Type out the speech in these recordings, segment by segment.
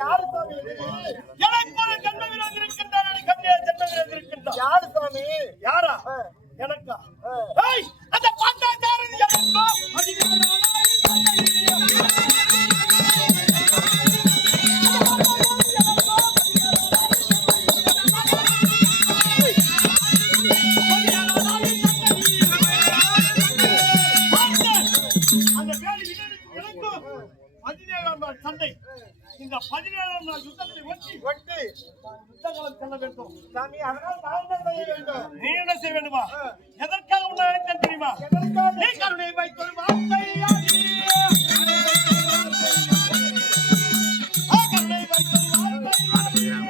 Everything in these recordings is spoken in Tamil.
யாரு சுவாமி? எனக்கு ஒரு ஜென்ம விரோதி இருக்கின்றான். கண்ணியா ஜென்ம விரோதி இருக்கின்றான். யாரு சுவாமி? யாரா? எனக்கா? அந்த பாண்டாச்சாரன் எனக்கா? சண்டை இந்த 17ஆம் நாள் யுத்தத்தை ஒட்டி யுத்தகாலம் செல்ல வேண்டும் சாமி. அதனால் நான் என்ன செய்ய வேண்டும்? நீ என்ன செய்ய வேண்டுமா? எதற்காக உன்னை அழைத்தேன் தெரியுமா? நீ கருணை வைத்தொரு வார்த்தையாடி கருணை வைத்தொரு வார்த்தையாடி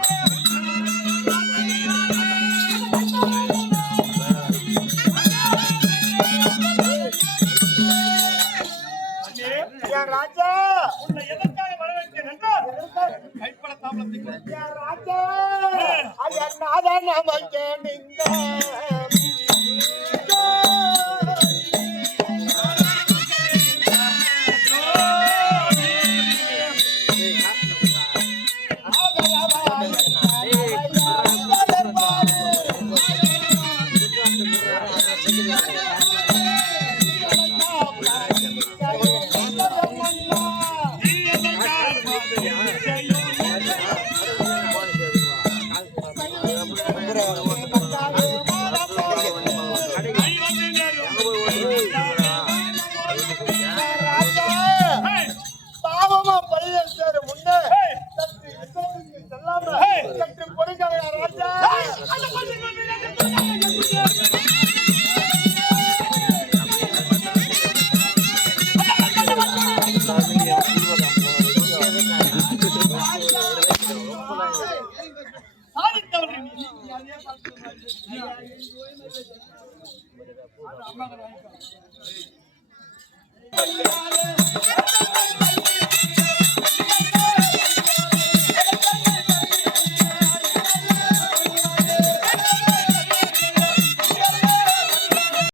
ராஜா உன்னை எதற்காக வரவேற்கிறேன் என்றால் கைப்பட தாமதத்துக்கு ராஜா ஐயனாதான் நமக்கு நீங்க சாதித்தவர்கள்